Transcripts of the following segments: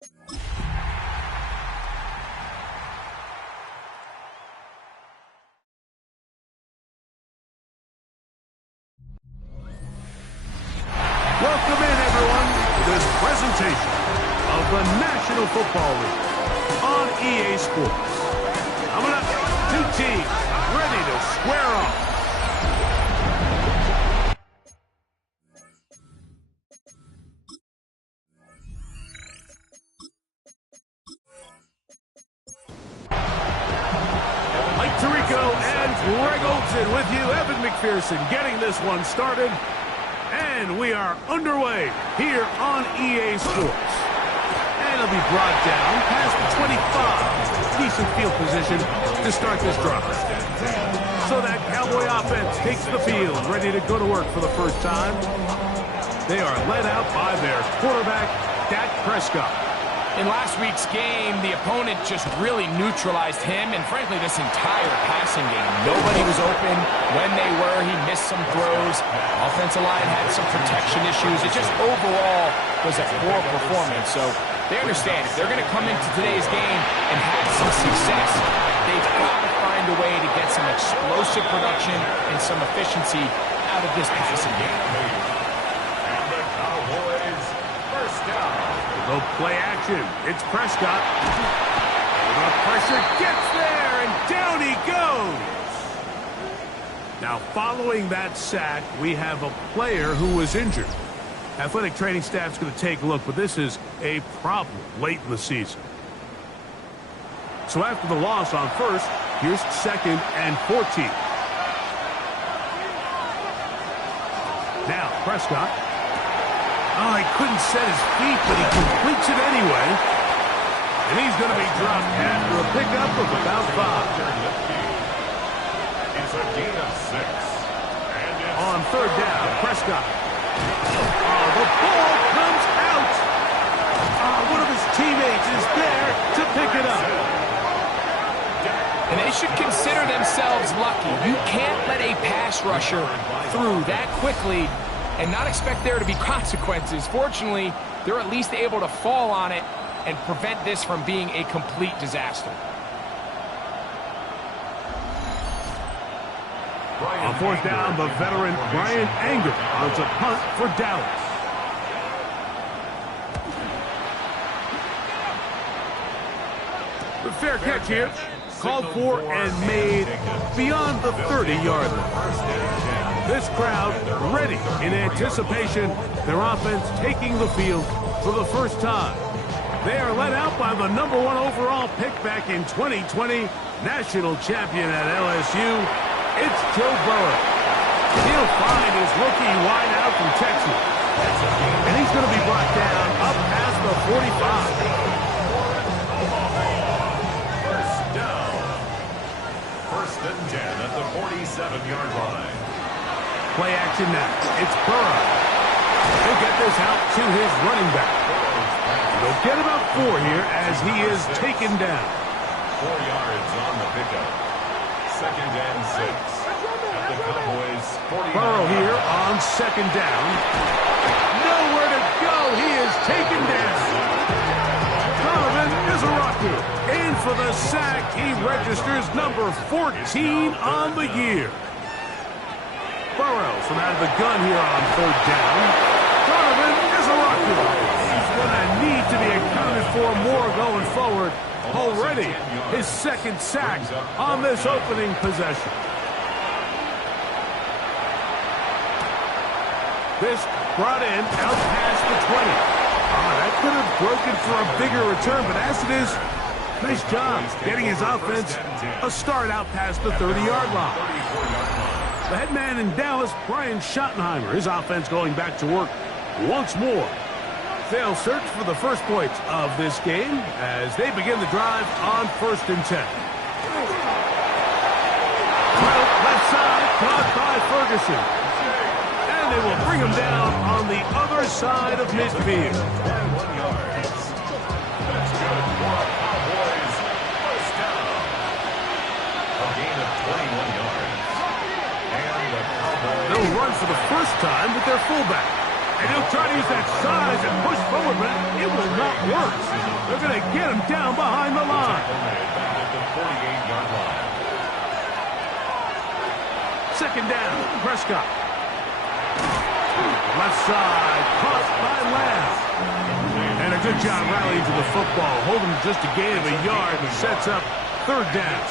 Welcome in, everyone, to this presentation of the National Football League on EA Sports. Coming up, two teams ready to square off. Mike Tirico and Greg Olsen with you. Evan McPherson getting this one started. And we are underway here on EA Sports. And it'll be brought down past the 25. Decent field position to start this drive. So that Cowboy offense takes the field, ready to go to work for the first time. They are led out by their quarterback, Dak Prescott. In last week's game, the opponent just really neutralized him and, frankly, this entire passing game. Nobody was open. When they were, he missed some throws. Offensive line had some protection issues. It just overall was a poor performance. So they understand if they're going to come into today's game and have some success, they've got to find a way to get some explosive production and some efficiency out of this passing game. And the Cowboys first down. No play action. It's Prescott. The pressure gets there, and down he goes. Now, following that sack, we have a player who was injured. Athletic training staff's going to take a look, but this is a problem late in the season. So after the loss on first, here's 2nd and 14. Now, Prescott. Oh, he couldn't set his feet, but he completes it anyway. And he's going to be dropped after a pickup of about 5. It's a gain of 6. On 3rd down, Prescott. Oh, the ball comes out. Oh, one of his teammates is there to pick it up. And they should consider themselves lucky. You can't let a pass rusher through that quickly and not expect there to be consequences. Fortunately, they're at least able to fall on it and prevent this from being a complete disaster. On 4th down, the veteran Brian Anger runs a punt for Dallas. The fair catch here, called for and made beyond the 30-yard line. This crowd ready in anticipation, their offense taking the field for the first time. They are led out by the #1 overall pick back in 2020, national champion at LSU. It's Joe Burrow. He'll find his rookie wideout from Texas. And he's going to be brought down up past the 45. First down. 1st and 10 at the 47-yard line. Play action now. It's Burrow. He'll get this out to his running back. They'll get about 4 here as he is taken down. 4 yards on the pickup. 2nd and 6 at the Cowboys 49. Burrow here on 2nd down. Nowhere to go. He is taken down. Donovan is a rocker. In for the sack. He registers number 14 on the year. Burrow from out of the gun here on 3rd down. Donovan is a rocker. He's going to need to be accounted for more going forward. Already his 2nd sack on this opening possession. This brought in out past the 20. That could have broken for a bigger return, but as it is, nice job getting his offense a start out past the 30-yard line. The head man in Dallas, Brian Schottenheimer, his offense going back to work once more. They'll search for the first points of this game as they begin the drive on 1st and 10. Well, left side, caught by Ferguson. And they will bring him down on the other side of midfield. 21 yards. That's good for a Cowboys first down. A gain of 21 yards. And the Cowboys... They'll run for the first time with their fullback. And he'll try to use that size and push forward, but it will not work. They're going to get him down behind the line. Second down, Prescott. Left side, caught by Lamb. And a good job rallying to the football. Holding just a gain of a yard and sets up third down.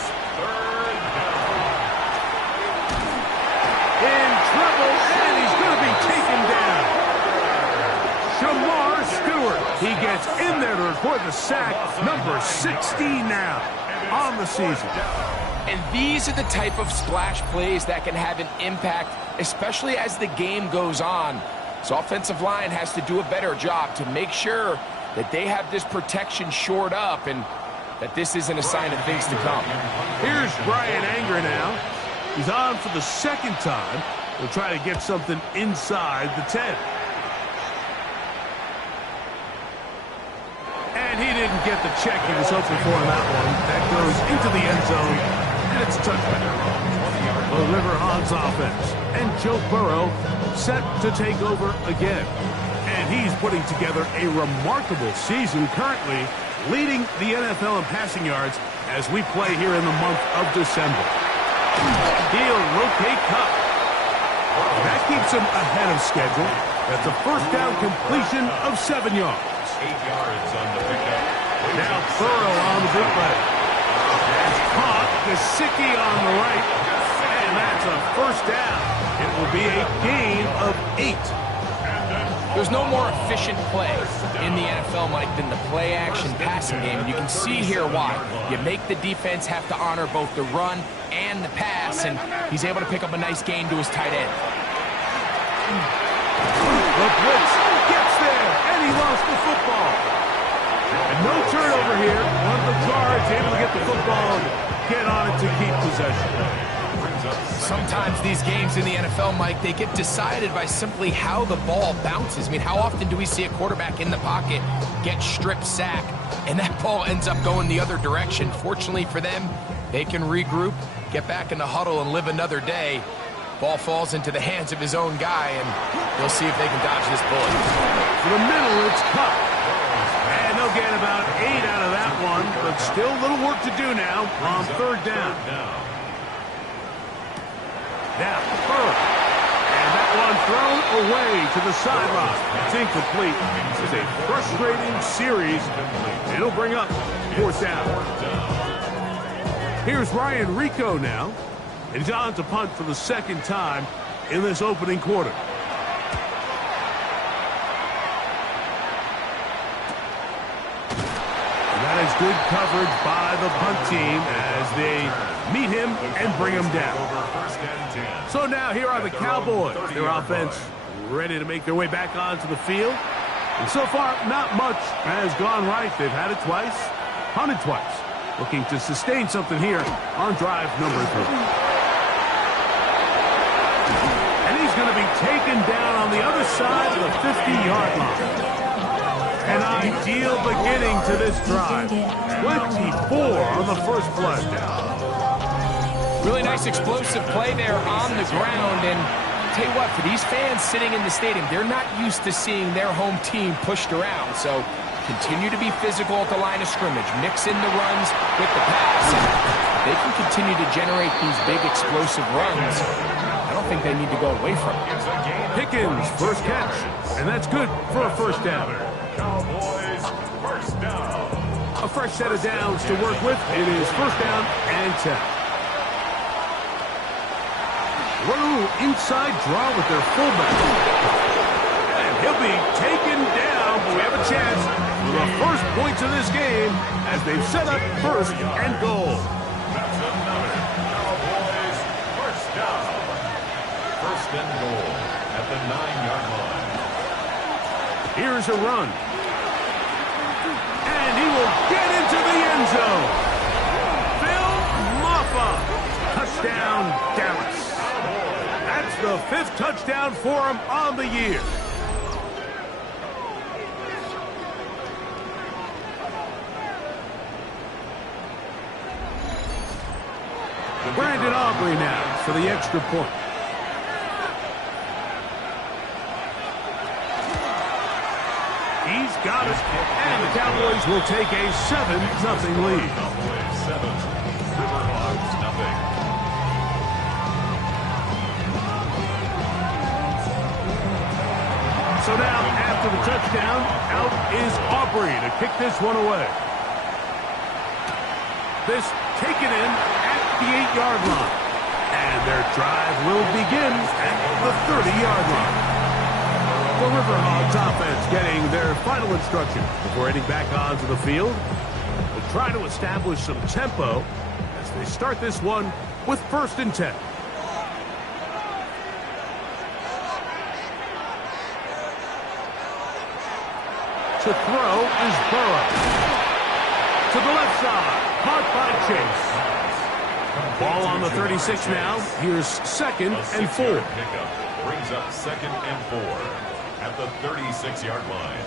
In trouble, and he's going to be taken down. Shamar Stewart. He gets in there to record the sack. Number 16 now on the season. And these are the type of splash plays that can have an impact, especially as the game goes on. So offensive line has to do a better job to make sure that they have this protection shored up and that this isn't a sign of things to come. Here's Brian Anger now. He's on for the second time. He'll try to get something inside the 10. And he didn't get the check he was hoping for on that one. That goes into the end zone, and it's a touchdown. The River Hogs offense. And Joe Burrow set to take over again. And he's putting together a remarkable season, currently leading the NFL in passing yards as we play here in the month of December. He'll rotate Cup. That keeps him ahead of schedule. That's a first down completion of 7 yards. 8 yards on the pickup. Now Burrow on the bootleg. That's caught. Gesicki on the right. And that's a first down. It will be a gain of 8. There's no more efficient play in the NFL, Mike, than the play-action passing game. And you can see here why. You make the defense have to honor both the run and the pass, and he's able to pick up a nice gain to his tight end. The blitz gets there, and he lost the football. And no turnover here. One of the guards able to get the football and get on it to keep possession. Sometimes these games in the NFL, Mike, they get decided by simply how the ball bounces. I mean, how often do we see a quarterback in the pocket get strip sack, and that ball ends up going the other direction? Fortunately for them, they can regroup, get back in the huddle, and live another day. Ball falls into the hands of his own guy, and we'll see if they can dodge this bullet. For the middle, it's cut. And they'll get about 8 out of that one, but still a little work to do now on third down. Now, Burrow. And that one thrown away to the sideline. It's incomplete. It's a frustrating series. It'll bring up fourth down. Here's Ryan Rico now. And he's on to punt for the second time in this opening quarter. And that is good coverage by the punt team as they meet him and bring him down. So now here are the Cowboys. Their offense ready to make their way back onto the field. And so far, not much has gone right. They've had it twice, punted twice. Looking to sustain something here on drive number 3. And he's going to be taken down on the other side of the 50-yard line. An ideal beginning to this drive. 24 on the first play. Really nice explosive play there on the ground. And I'll tell you what, for these fans sitting in the stadium, they're not used to seeing their home team pushed around. So continue to be physical at the line of scrimmage. Mix in the runs with the pass. And they can continue to generate these big explosive runs. I don't think they need to go away from it. Pickens, first catch. And that's good for a first down. Cowboys, first down. A fresh set of downs to work with. It is first down and 10. What a little inside draw with their fullback. And he'll be taken down, but we have a chance for the first points of this game as they've set up first and goal. That's another. Cowboys, first down. First and goal at the 9-yard line. Here's a run. And he will get into the end zone. Phil Maffa. Touchdown, Dallas. That's the 5th touchdown for him on the year. Brandon Aubrey now for the extra point. got it. And the Cowboys will take a 7-0 lead. Cowboys 7, River Hogs nothing. So now, after the touchdown, out is Aubrey to kick this one away. This taken in at the 8-yard line. And their drive will begin at the 30-yard line. The River Hogs offense getting their final instruction before heading back onto the field. They'll try to establish some tempo as they start this one with 1st and 10. To throw is Burrow. To the left side, caught by Chase. Ball on the 36 now. Here's 2nd and 4. Pickup brings up 2nd and 4 at the 36-yard line.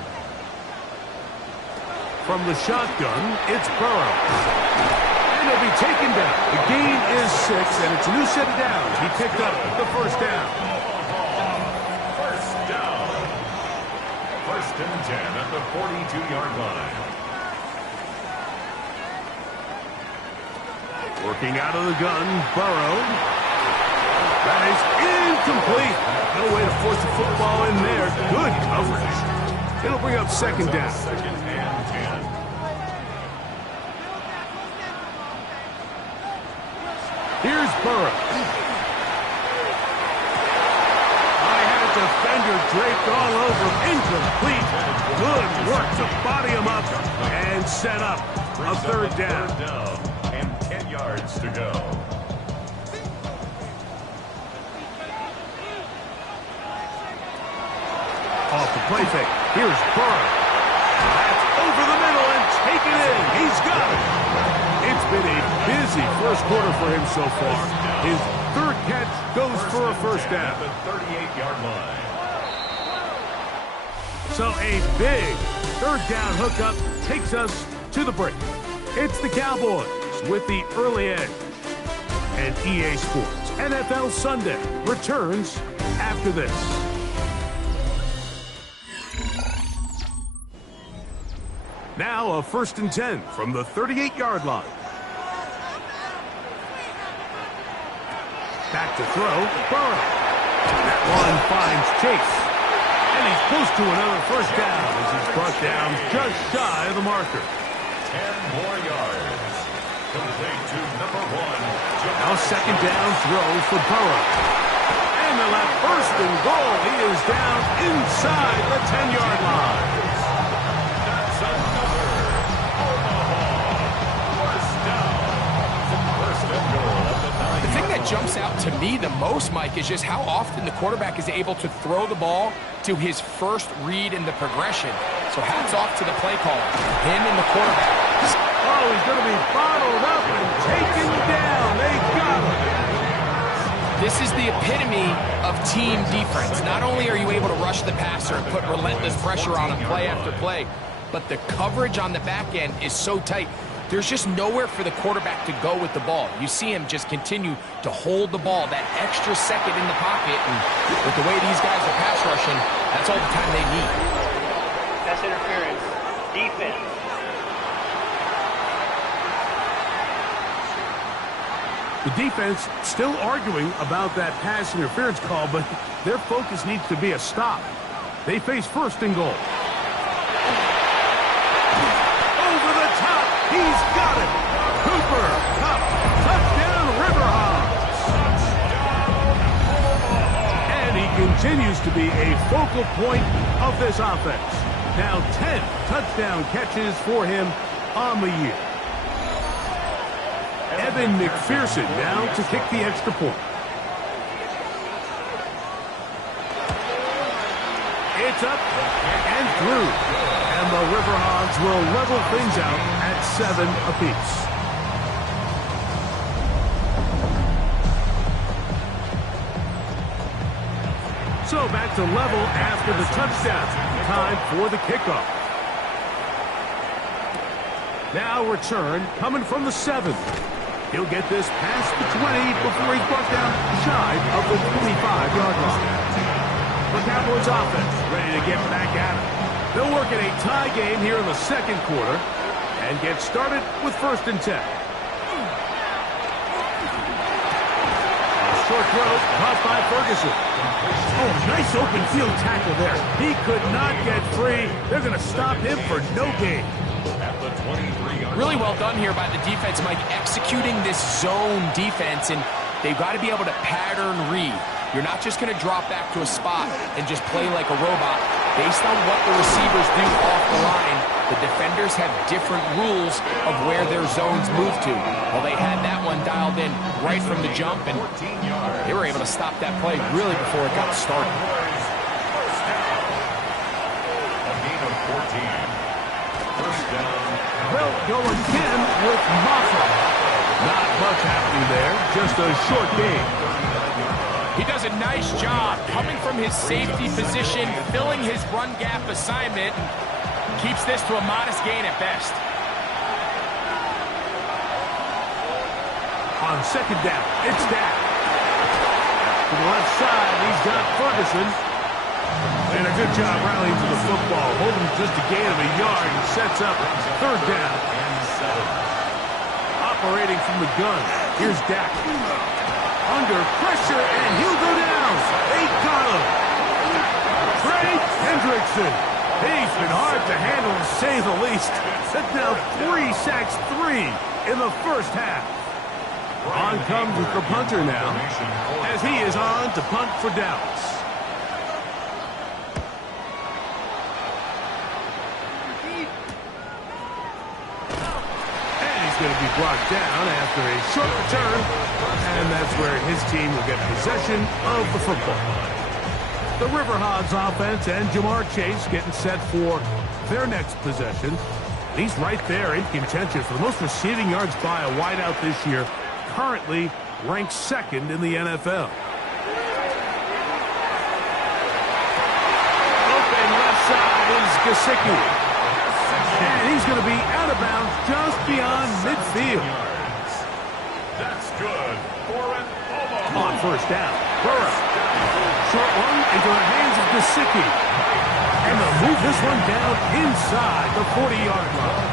From the shotgun, it's Burrow. And he'll be taken down. The gain is 6, and it's a new set of downs. He picked up the 1st down. First down. 1st and 10 at the 42-yard line. Working out of the gun, Burrow. That is incomplete. No way to force the football in there. Good coverage. It'll bring up 2nd down. 2nd and 10. Here's Burrow. I had a defender draped all over him. Incomplete. Good work to body him up and set up a 3rd down. And 10 yards to go. Off the play fake. Here's Burrow. That's over the middle and taken in. He's got it. It's been a busy 1st quarter for him so far. His 3rd catch goes for a 1st down. At the 38-yard line. So a big 3rd down hookup takes us to the break. It's the Cowboys with the early edge. And EA Sports NFL Sunday returns after this. Now a 1st and 10 from the 38-yard line. Back to throw, Burrow. That one finds Chase. And he's close to another 1st down as he's brought down just shy of the marker. 10 more yards. Complete to number 1. Now 2nd down throw for Burrow. And the left 1st and goal. He is down inside the 10-yard line. That's another Omaha 1st down. 1st and goal at the 9. The thing that jumps out to me the most, Mike, is just how often the quarterback is able to throw the ball to his 1st read in the progression. So hats off to the play caller, him and the quarterback. Oh, he's going to be bottled up and taken down. They got him. This is the epitome of team defense. Not only are you able to rush the passer and put relentless pressure on him play after play, but the coverage on the back end is so tight. There's just nowhere for the quarterback to go with the ball. You see him just continue to hold the ball, that extra second in the pocket, and with the way these guys are pass rushing, that's all the time they need. That's interference. Defense. The defense still arguing about that pass interference call, but their focus needs to be a stop. They face 1st and goal. Over the top. He's got it. Cooper, Cup, touchdown, River Hogs. And he continues to be a focal point of this offense. Now 10 touchdown catches for him on the year. Evan McPherson now to kick the extra point. It's up and through. And the River Hogs will level things out at 7 apiece. So back to level after the touchdown. Time for the kickoff. Now return coming from the 7. He'll get this past the 20 before he's brought down shy of the 25-yard line. The Cowboys offense ready to get back at it. They'll work in a tie game here in the second quarter and get started with 1st and 10. Short throw, caught by Ferguson. Oh, nice open field tackle there. He could not get free. They're going to stop him for no gain. Really well done here by the defense, Mike, executing this zone defense, and they've got to be able to pattern read. You're not just going to drop back to a spot and just play like a robot. Based on what the receivers do off the line, the defenders have different rules of where their zones move to. Well, they had that one dialed in right from the jump, and they were able to stop that play really before it got started. A gain of 14. First down. They'll go again with Mafra. Not much happening there, just a short game. He does a nice job coming from his safety position, filling his run gap assignment, and keeps this to a modest gain at best. On 2nd down, it's Dak. To the left side, he's got Ferguson. And a good job rallying to the football, holding just a gain of a yard and sets up 3rd down. Operating from the gun, here's Dak. Under pressure, and he'll go down. They got him. Trey Hendrickson. He's been hard to handle, to say the least. That's now 3 sacks, 3 in the first half. On comes the punter now, as he is on to punt for Dallas. Going to be brought down after a short return, and that's where his team will get possession of the football. The River Hogs offense and Jamar Chase getting set for their next possession. He's right there in contention for the most receiving yards by a wideout this year, currently ranked 2nd in the NFL. Open left side is Gesicki. And he's going to be out of bounds just beyond midfield. That's good for an Omaha. On 1st down, Burrow. Short one into the hands of Gesicki. And they'll move this one down inside the 40-yard line.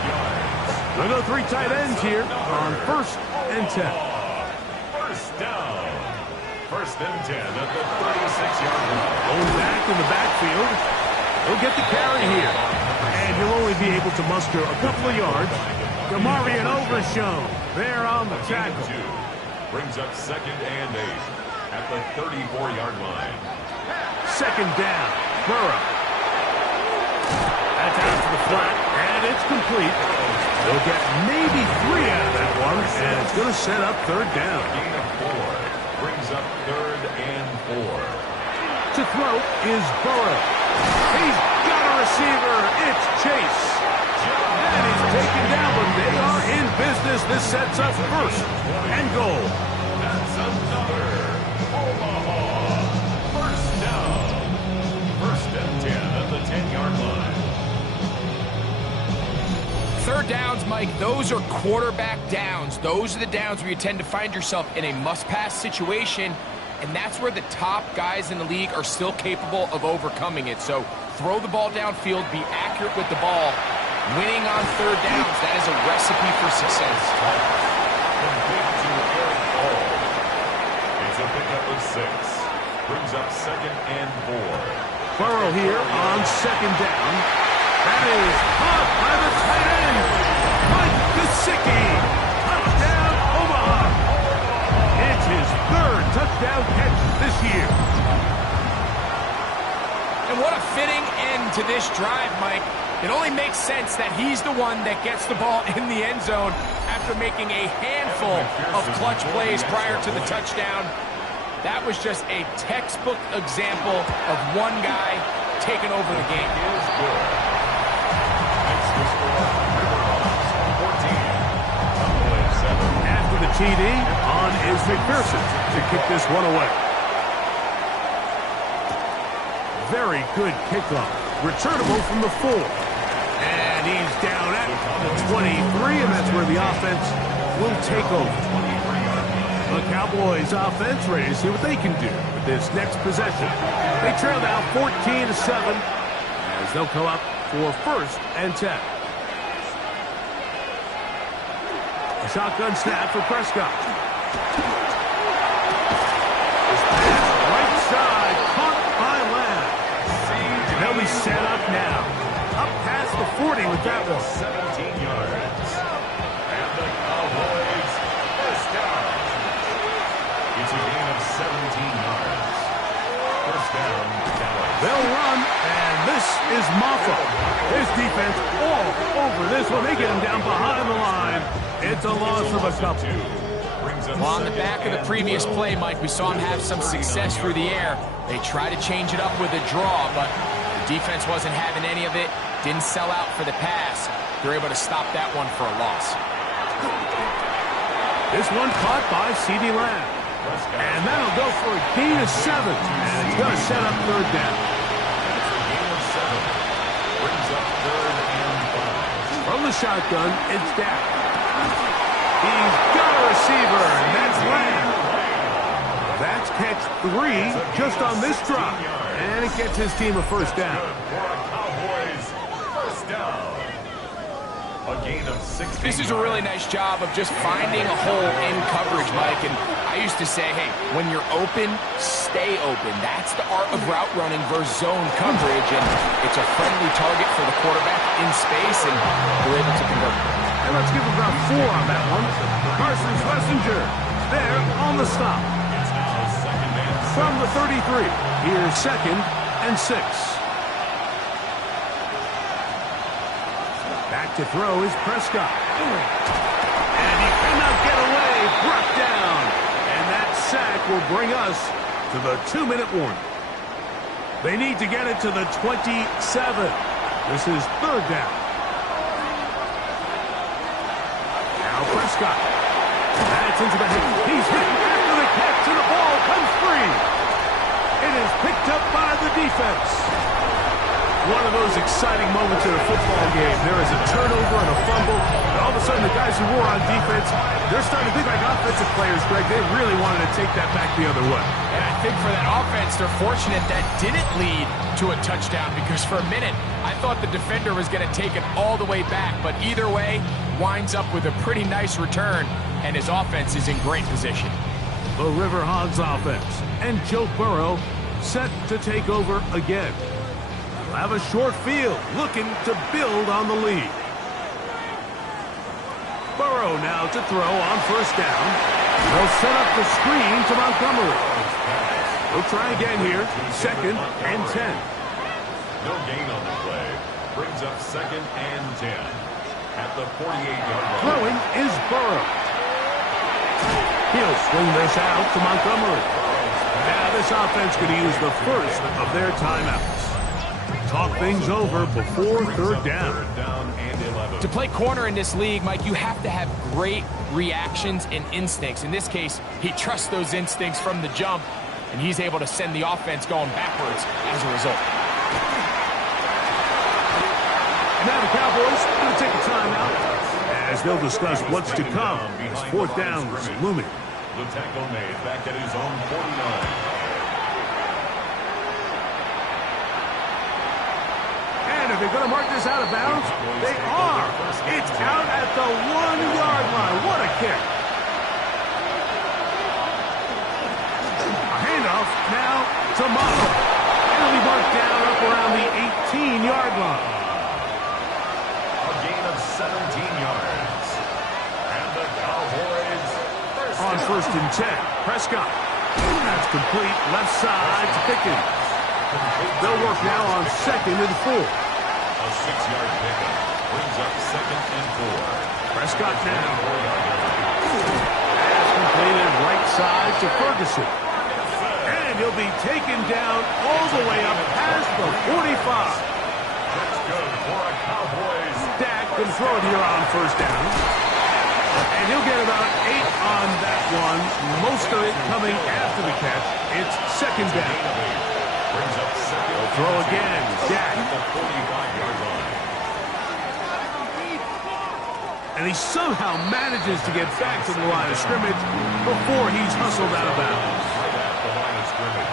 They'll go 3 tight ends here on 1st and 10. First down. 1st and 10 at the 36-yard line. Going back in the backfield. He'll get the carry here. And you'll only be able to muster a couple of yards. Demarion Overshown there on the tackle. Brings up 2nd and 8 at the 34-yard line. 2nd down. Burrow. That's out to the flat, and it's complete. They'll get maybe 3 out of that one, and it's going to set up 3rd down. Gain of 4 brings up 3rd and 4. To throw is Burrow. He's got a receiver. It's Chase. And he's taken down, but they are in business. This sets up 1st and goal. That's another Omaha. First down. 1st and 10 at the 10-yard line. 3rd downs, Mike, those are quarterback downs. Those are the downs where you tend to find yourself in a must-pass situation, and that's where the top guys in the league are still capable of overcoming it. So throw the ball downfield, be accurate with the ball. Winning on 3rd downs, that is a recipe for success. It's a pickup of 6. Brings up 2nd and 4. Burrow here on 2nd down. That is caught by the tight end, Mike Gesicki. Touchdown, Omaha. It's his 3rd touchdown catch this year. And what a fitting end to this drive, Mike. It only makes sense that he's the one that gets the ball in the end zone after making a handful of clutch plays prior to the touchdown. That was just a textbook example of one guy taking over the game. After the TD, on is McPherson to kick this one away. Very good kickoff. Returnable from the 4. And he's down at the 23, and that's where the offense will take over. The Cowboys offense ready to see what they can do with this next possession. They trail now 14-7 as they'll come up for 1st and 10. A shotgun snap for Prescott. This pass right side caught by Lamb. And they'll be set up now. Up past the 40 with that one. 17 yards. And the Cowboys first down. It's a gain of 17 yards. First down, Dallas. They'll run, and this is Maffa. His defense all over this one. They get him down behind the line. It's a loss of a couple. Well, on the back of the previous play, Mike, we saw him have some success through the air. They tried to change it up with a draw, but the defense wasn't having any of it. Didn't sell out for the pass. They're able to stop that one for a loss. This one caught by CeeDee Lamb. And that'll go for a gain of 7. And it's going to set up 3rd down. From the shotgun, it's Dak. He's got a receiver, and that's Lamb. That's catch 3 just on this drop. And it gets his team a 1st down. Cowboys first down. A gain of 16. This is a really nice job of just finding a hole in coverage, Mike. And I used to say, hey, when you're open, stay open. That's the art of route running versus zone coverage. And it's a friendly target for the quarterback in space, and they're able to convert. And let's give him about 4 on that one. Carson Schlesinger there on the stop. From the 33, here's 2nd and 6. Back to throw is Prescott. And he cannot get away. Brought down. And that sack will bring us to the 2-minute warning. They need to get it to the 27. This is 3rd down. Now Prescott. That's into the hit. He's hit after the catch, and the ball comes free. It is picked up by the defense. One of those exciting moments in a football game. There is a turnover and a fumble, and all of a sudden the guys who were on defense, they're starting to think like offensive players, Greg. They really wanted to take that back the other way. And I think for that offense, they're fortunate that didn't lead to a touchdown, because for a minute, I thought the defender was going to take it all the way back. But either way, winds up with a pretty nice return, and his offense is in great position. The River Hogs offense, and Joe Burrow set to take over again. They'll have a short field, looking to build on the lead. Burrow now to throw on 1st down. They'll set up the screen to Montgomery. They'll try again here, 2nd and 10. No gain on the play. Brings up 2nd and 10. At the 48-yard line. Throwing is Burrow. He'll swing this out to Montgomery. Now this offense could use the first of their timeouts. Talk things over before 3rd down. To play corner in this league, Mike, you have to have great reactions and instincts. In this case, he trusts those instincts from the jump, and he's able to send the offense going backwards as a result. And now the Cowboys going to take a timeout as they'll discuss what's to come as 4th down is looming. The tackle made back at his own 49. And if they're going to mark this out of bounds, they are. It's out at the 1-yard line. What a kick. A handoff now to Maffa. It'll be marked down up around the 18-yard line. A gain of 17 yards. And the Cowboys on 1st and 10. Prescott. That's complete. Left side to Pickens. They'll work now on 2nd and 4. A 6-yard pickup brings up 2nd and 4. Prescott now. Pass completed right side to Ferguson. And he'll be taken down all the way up past the 45. That's good for a Cowboys. Dak can throw it here on 1st down. And he'll get about 8 on that one. Most of it coming after the catch. It's 2nd down. Brings up 2nd. He'll throw again. Dak. At the 45-yard line. And he somehow manages to get back to the line of scrimmage before he's hustled out of bounds. Right at the line of scrimmage.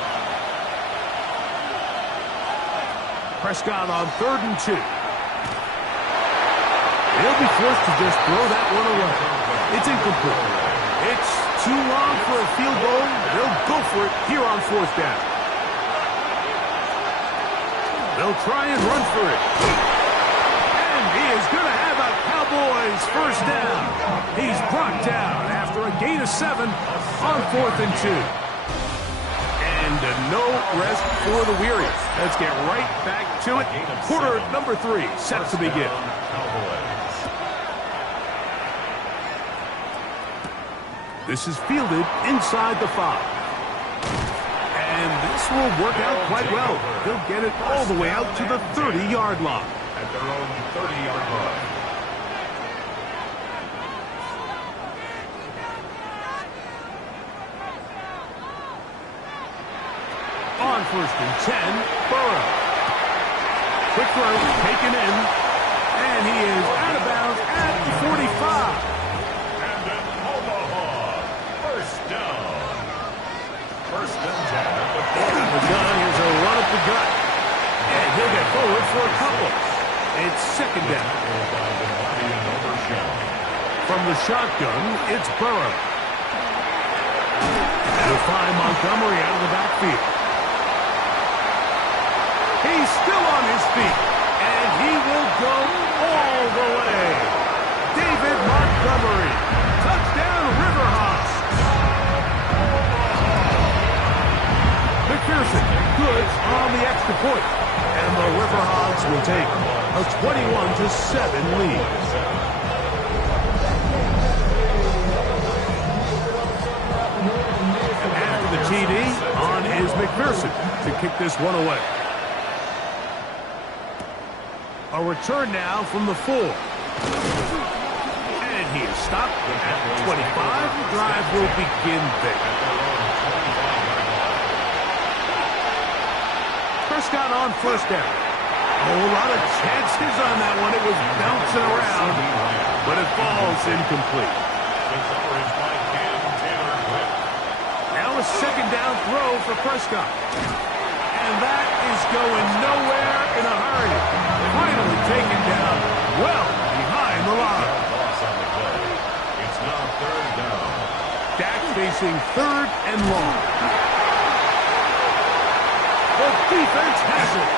Prescott on 3rd and 2. They'll be forced to just throw that one away. It's incomplete. It's too long for a field goal. They'll go for it here on fourth down. They'll try and run for it. And he is going to have a Cowboys first down. He's brought down after a gain of 7 on 4th and 2. And no rest for the weary. Let's get right back to it. Quarter number 3 set to begin. This is fielded inside the 5. And this will work out quite well. They'll get it all the way out to the 30-yard line. At their own 30-yard line. On 1st and 10, Burrow. Quick throw, taken in, and he is out of bounds at the 45. First and 10 at the 40. The gun, here's a run up the gut. And he'll get forward for a couple. It's second down. From the shotgun, it's Burrow. They'll find Montgomery out of the backfield. He's still on his feet. And he will go all the way. David Montgomery. Touchdown, Riverhawks. McPherson, good on the extra point. And the Riverhawks will take a 21-7 lead. After the TD, on is McPherson to kick this one away. A return now from the 4. And he is stopped at the 25. The drive will begin there. Prescott on first down. A whole lot of chances on that one. It was bouncing around, but it falls incomplete. Now a second down throw for Prescott. And that is going nowhere in a hurry. Finally taken down well behind the line. It's now third down. Dak facing 3rd and long. The defense has it.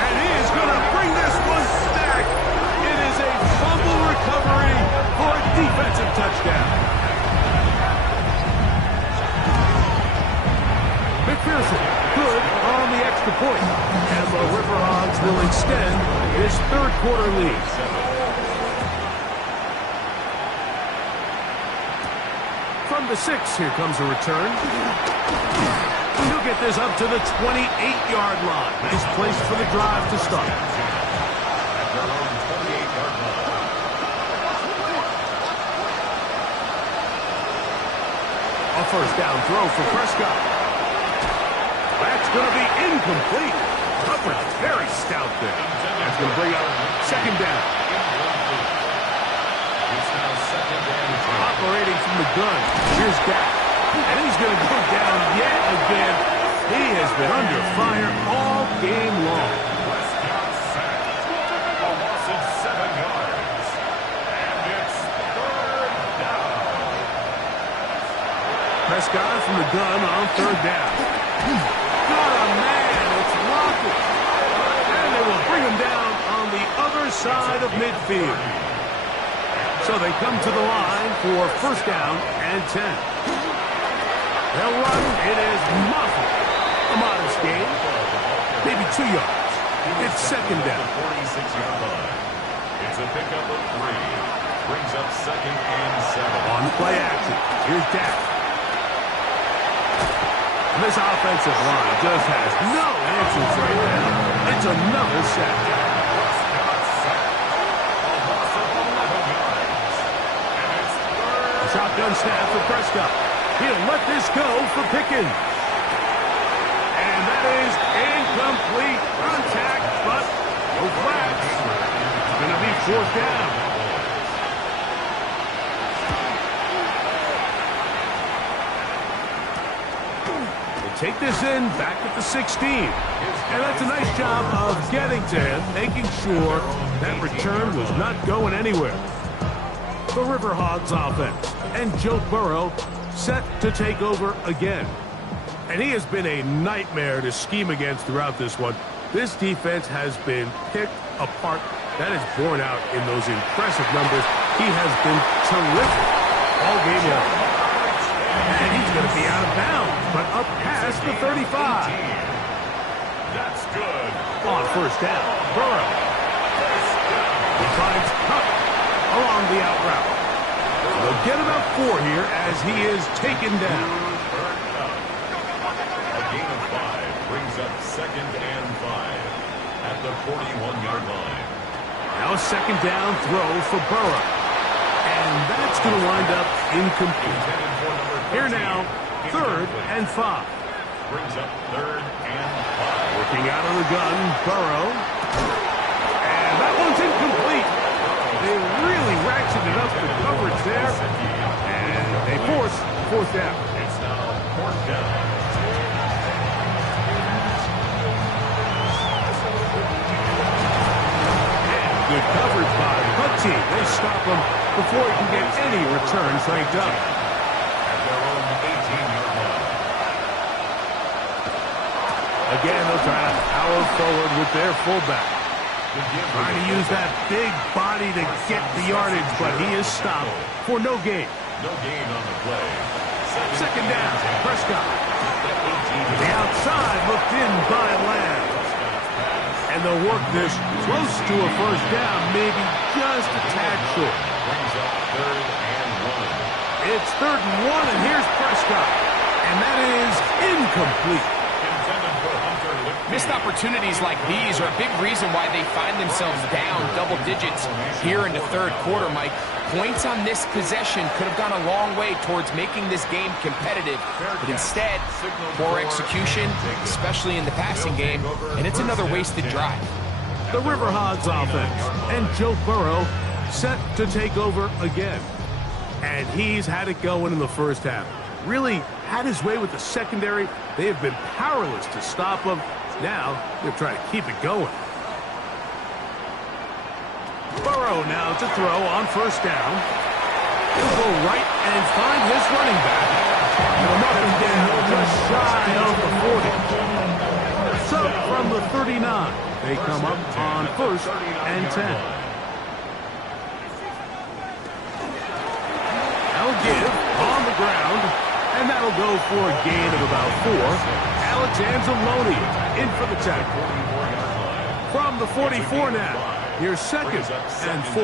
And he is going to bring this one back. It is a fumble recovery for a defensive touchdown. McPherson, good on the extra point. And the Riverhawks will extend this third quarter lead. From the 6, here comes a return. He'll get this up to the 28-yard line. Nice place for the drive to start. A first down throw for Prescott. That's going to be incomplete. Coverage very stout there. That's going to bring up second down. It's now second down. Operating from the gun. Here's Dak. And he's going to go down yet again. He has been under fire all game long. Prescott sacked. A loss of 7 yards. And it's third down. Prescott from the gun on third down. Got a man. It's Rocket. And they will bring him down on the other side of midfield. So they come to the line for first down and 10. They'll run. It is muffled. A modest gain. Maybe 2 yards. It's second down. 46-yard line. It's a pickup of 3. Brings up second and 7. On play action. Here's Dak. And this offensive line just has no answers right now. It's another sack. Shotgun snap for Prescott. He'll let this go for Pickens. And that is incomplete contact, but no flags. It's going to be fourth down. The take this in back at the 16. And that's a nice job of getting to him, making sure that return was not going anywhere. The River Hogs offense, and Joe Burrow set to take over again. And he has been a nightmare to scheme against throughout this one. This defense has been picked apart. That is borne out in those impressive numbers. He has been terrific all game long. And he's going to be out of bounds, but up past the 35. That's good. On first down, Burrow. He finds Cup along the out route. They'll get about 4 here as he is taken down. A gain of 5 brings up 2nd and 5 at the 41-yard line. Now a second down throw for Burrow. And that's going to wind up incomplete. Here now, 3rd and 5. Brings up 3rd and 5. Working out of the gun, Burrow. And that one's incomplete. They really ratcheted up the coverage there. And they force 4th down. It's now 4th down. Good coverage by the team. They stop him before he can get any return cranked up. At their own 18-yard line. Again, they'll try to power forward with their fullback. Trying to use that big body to get the yardage, but he is stopped for no gain. No gain on the play. Second down, Prescott. To the outside, looked in by Lamb. And they'll work this close to a first down, maybe just a tad short. Brings up 3rd and 1. It's 3rd and 1, and here's Prescott. And that is incomplete. Intended for Hunter Lichty. Missed opportunities like these are a big reason why they find themselves down double digits here in the 3rd quarter, Mike. Points on this possession could have gone a long way towards making this game competitive, but instead, poor execution, especially in the passing game, and it's another wasted drive. The River Hogs offense, and Joe Burrow set to take over again. And he's had it going in the first half. Really had his way with the secondary. They have been powerless to stop him. Now, they're trying to keep it going. Burrow now to throw on first down. He'll go right and find his running back. Come up and down just shy of the 40. So from the 39, they come up on 1st and 10. That'll give on the ground, and that'll go for a gain of about 4. Alexander in for the tackle. From the 44 now. Here's 2nd and 4.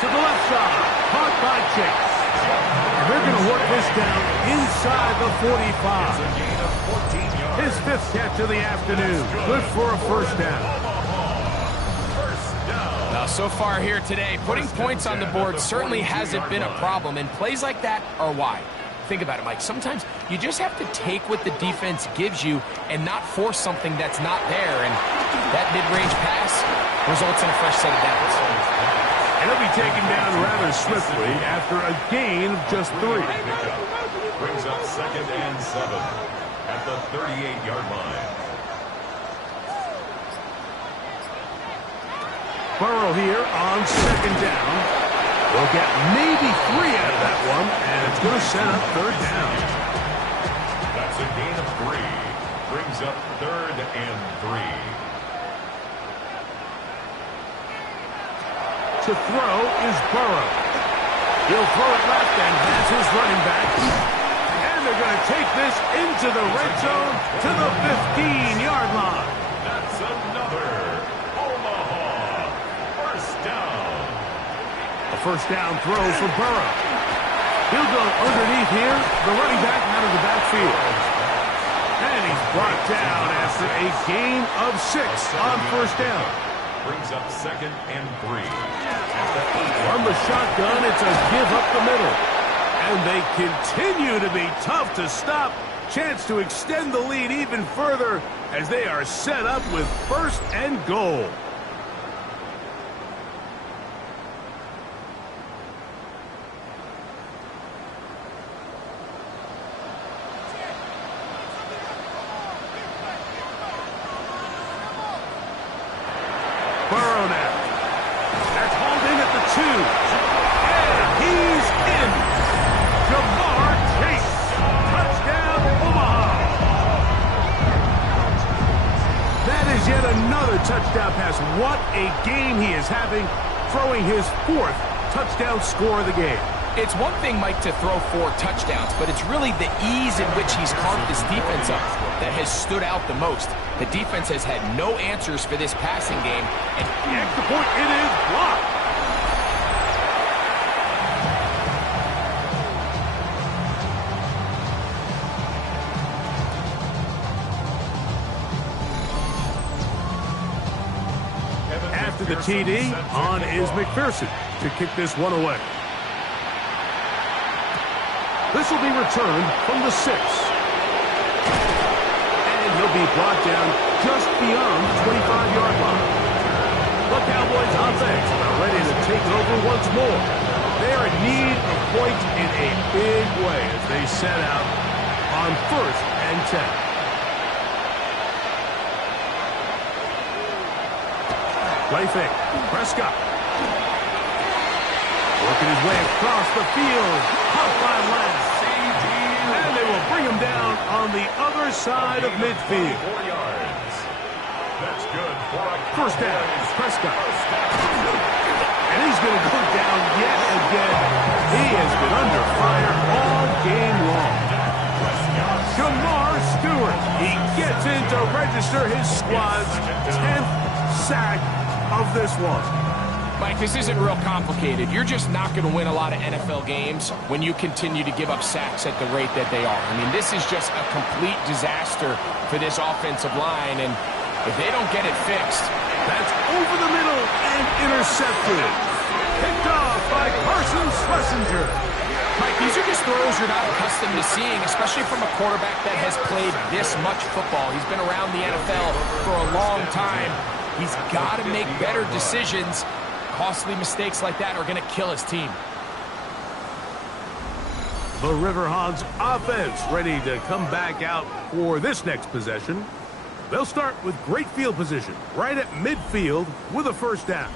To the left side, caught by Chase. And they're going to work this down inside the 45. His 5th catch of the afternoon. Good for a first down. Now, so far here today, putting points on the board certainly hasn't been a problem, and plays like that are why. Think about it, Mike. Sometimes you just have to take what the defense gives you and not force something that's not there. And that mid-range pass results in a fresh set of downs. And he'll be taken down rather swiftly after a gain of just 3. Brings up 2nd and 7 at the 38-yard line. Burrow here on 2nd down. We'll get maybe 3 out of that one, and it's going to set up 3rd down. That's a gain of 3. Brings up 3rd and 3. To throw is Burrow. He'll throw it left and has his running back. And they're going to take this into the red zone to the 15-yard line. That's another Omaha first down. A first down throw for Burrow. He'll go underneath here, the running back out of the backfield. And he's brought down after a gain of 6 on first down. Brings up 2nd and 3. From the shotgun, it's a give up the middle. And they continue to be tough to stop. Chance to extend the lead even further as they are set up with 1st and goal. a game he is having, throwing his 4th touchdown score of the game. It's one thing, Mike, to throw 4 touchdowns, but it's really the ease in which he's carved this defense up that has stood out the most. The defense has had no answers for this passing game. And the extra point, it is blocked. After the TD, on is McPherson to kick this one away. This will be returned from the 6. And he'll be brought down just beyond the 25-yard line. The Cowboys offense are ready to take over once more. They are in need of points in a big way as they set out on 1st and 10. Play fake. Prescott. Working his way across the field. Caught by Lamb. And they will bring him down on the other side of midfield. 4 yards. That's good for a 1st down. Prescott. And he's going to go down yet again. He has been under fire all game long. Jamar Stewart. He gets in to register his squad's 10th sack of this one. Mike, this isn't real complicated. You're just not going to win a lot of NFL games when you continue to give up sacks at the rate that they are. I mean, this is just a complete disaster for this offensive line, and if they don't get it fixed... That's over the middle and intercepted. Picked off by Carson Schlesinger. Mike, these are just throws you're not accustomed to seeing, especially from a quarterback that has played this much football. He's been around the NFL for a long time. He's got to make better decisions. Costly mistakes like that are going to kill his team. The River Hogs offense ready to come back out for this next possession. They'll start with great field position right at midfield with a 1st down.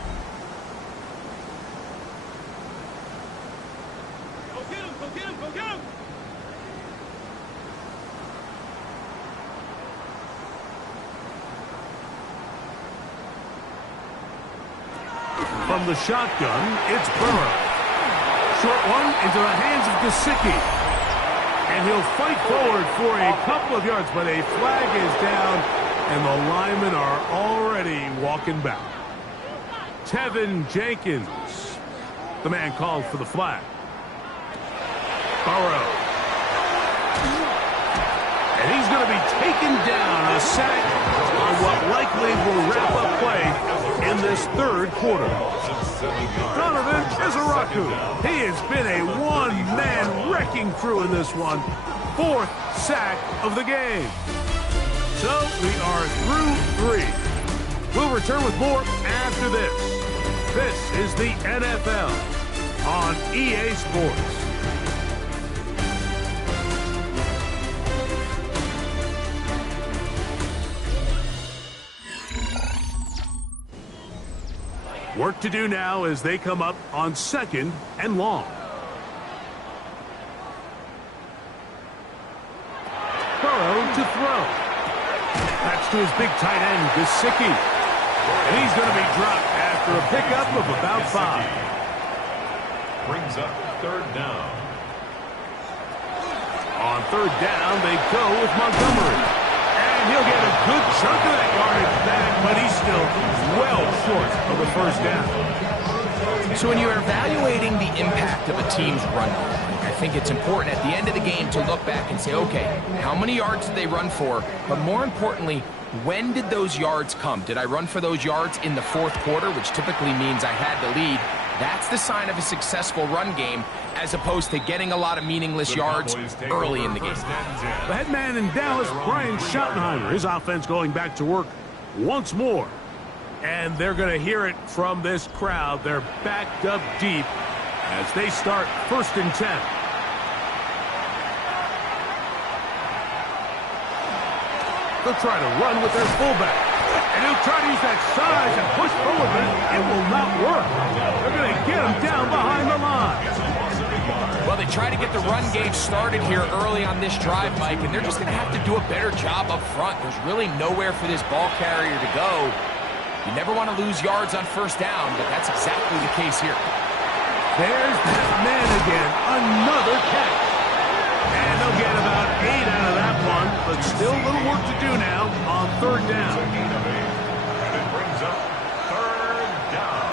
Go get him, go get him, go get him! From the shotgun, it's Burrow. Short one into the hands of Gesicki. And he'll fight forward for a couple of yards, but a flag is down, and the linemen are already walking back. Tevin Jenkins, the man called for the flag. Burrow. And he's going to be taken down, a sack on what likely will wrap up play in this 3rd quarter. Donovan Izaraku. He has been a one-man wrecking crew in this one. 4th sack of the game. So we are through 3. We'll return with more after this. This is the NFL on EA Sports. Work to do now as they come up on 2nd and long. Burrow to throw. That's to his big tight end, Gesicki. And he's going to be dropped after a pickup of about 5. Brings up 3rd down. On 3rd down, they go with Montgomery. And he'll get a good chunk of that yardage back, but he's still well short of the 1st down. So when you're evaluating the impact of a team's run game, I think it's important at the end of the game to look back and say, okay, how many yards did they run for? But more importantly, when did those yards come? Did I run for those yards in the 4th quarter, which typically means I had the lead? That's the sign of a successful run game, as opposed to getting a lot of meaningless yards early in the game. The head man in Dallas, Brian Schottenheimer, his offense going back to work once more. And they're going to hear it from this crowd. They're backed up deep as they start 1st and 10. They'll try to run with their fullback. And he'll try to use that size and push forward, but it will not work. They're going to get him down behind the line. Well, they try to get the run game started here early on this drive, Mike, and they're just going to have to do a better job up front. There's really nowhere for this ball carrier to go. You never want to lose yards on first down, but that's exactly the case here. There's that man again. Another catch. And they'll get about 8 out of that one, but still a little work to do now on third down. It's a gain of 8, and it brings up third down.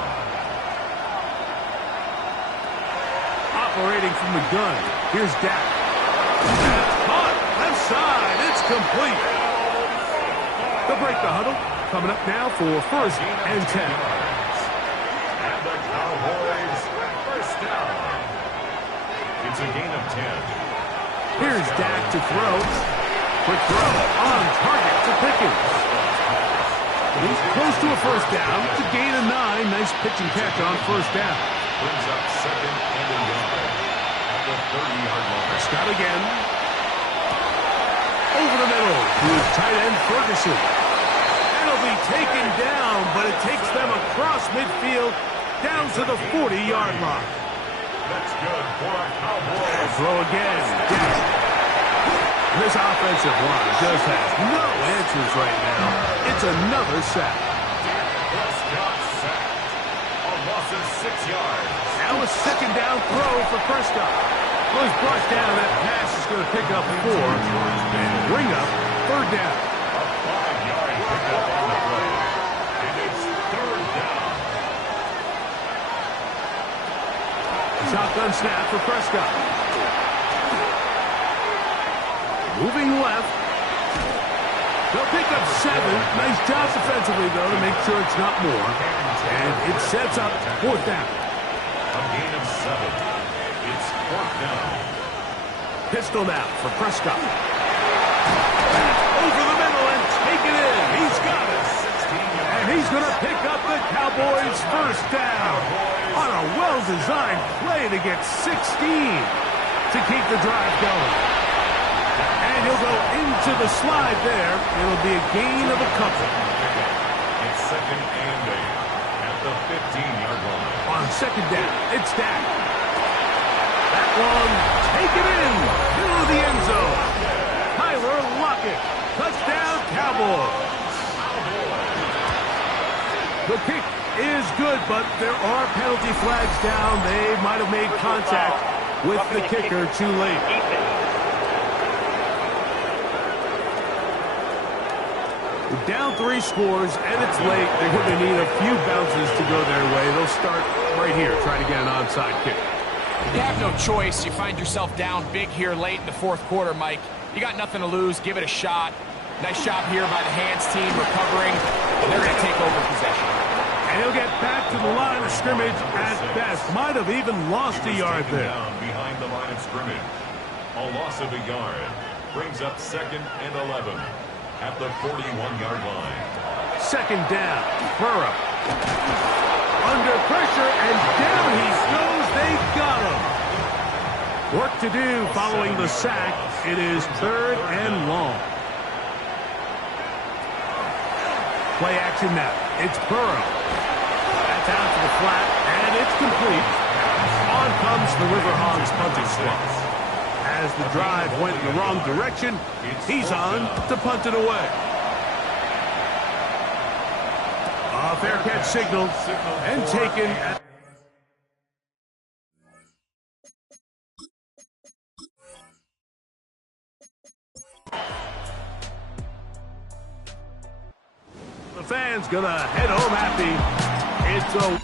Operating from the gun. Here's Dak. That's caught. Left side. It's complete. They'll break the huddle. Coming up now for first and 10. And the Cowboys first down. It's a gain of 10. Here's Dak to throw. Quick throw on target to Pickens. He's close to a first down. It's a gain of 9. Nice pitch and catch on first down. Brings up second and a yard at the 30-yard line. Scott again. Over the middle to his tight end Ferguson. That'll be taken down, but it takes them across midfield down to the 40-yard line. That's good for a Cowboys. Throw again. Dak. This offensive line just has no answers right now. It's another sack. Prescott sacked. A loss of 6 yards. Now a second down throw for Prescott. Well, he's brought down. That pass is going to pick up 4 and bring up third down. A 5-yard pickup on the play. And it's third down. Shotgun snap for Prescott. Moving left. They'll pick up 7. Nice job defensively, though, to make sure it's not more. And it sets up fourth down. A gain of 7. It's fourth down. Pistol now for Prescott. Over the middle and take it in. He's got it. 16 yards. And he's going to pick up the Cowboys' first down on a well-designed play to get 16 to keep the drive going. And he'll go into the slide there. It'll be a gain of a couple. It's second and 8 at the 15-yard line. On second down, it's Dak. That one, take it in, middle of the end zone. Tyler Lockett, touchdown Cowboys. The kick is good, but there are penalty flags down. They might have made contact with the kicker too late. Down 3 scores, and it's late. They're going to need a few bounces to go their way. They'll start right here, trying to get an onside kick. You have no choice. You find yourself down big here late in the fourth quarter, Mike. You got nothing to lose. Give it a shot. Nice job here by the hands team recovering, and they're going to take over possession. And he'll get back to the line of scrimmage at best. Might have even lost a yard there. Down behind the line of scrimmage. A loss of a yard brings up second and 11 at the 41-yard line. Second down, Burrow. Under pressure, and down he goes. They've got him. Work to do following the sack. It is third and long. Play action now. It's Burrow. That's out to the flat, and it's complete. On comes the River Hogs punting squad. As the drive went in the wrong direction, he's on to punt it away. A fair catch signal and taken. The fans gonna head home happy. It's a